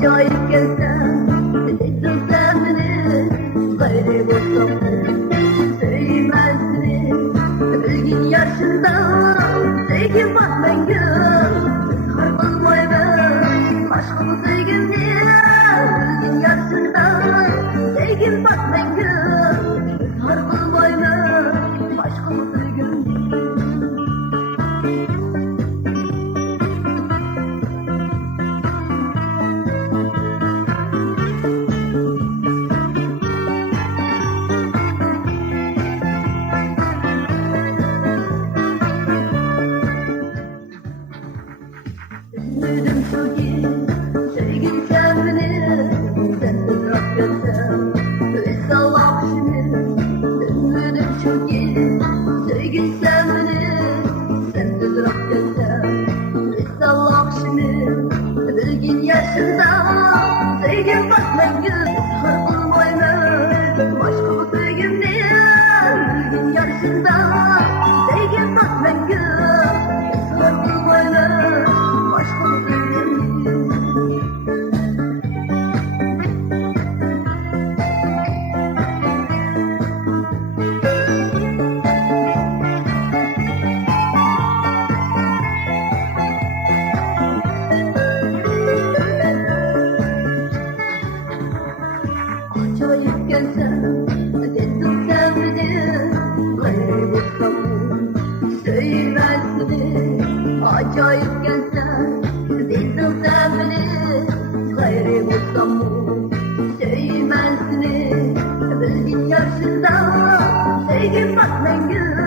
acayip gelsen dedim sen beni gayrı bozsam sevmezsin bilgin yaşında sevgim bak ben gül kırpılmayı ben aşkımı sevgim diye bilgin yaşında sevgim bak ben gül kırpılmayı ben aşkımı sevgim diye. Üzüldüm şu ki sevgin sen beni sensiz rahat görsem Vesallah şimdi üzüldüm şu ki sevgin sen beni sensiz rahat görsem Vesallah şimdi bilgin yaşında sevgin bak ben gül harpılmayla aşkımı sevgim diye bilgin yaşında sevgin bak ben gül harpılmayla acayip gelsen dedim sen beni gayrı bozsam sevmezsin acayip gelsen dedim sen beni gayrı bozsam sevmezsin bilgin yaşında sevgim bak ben gül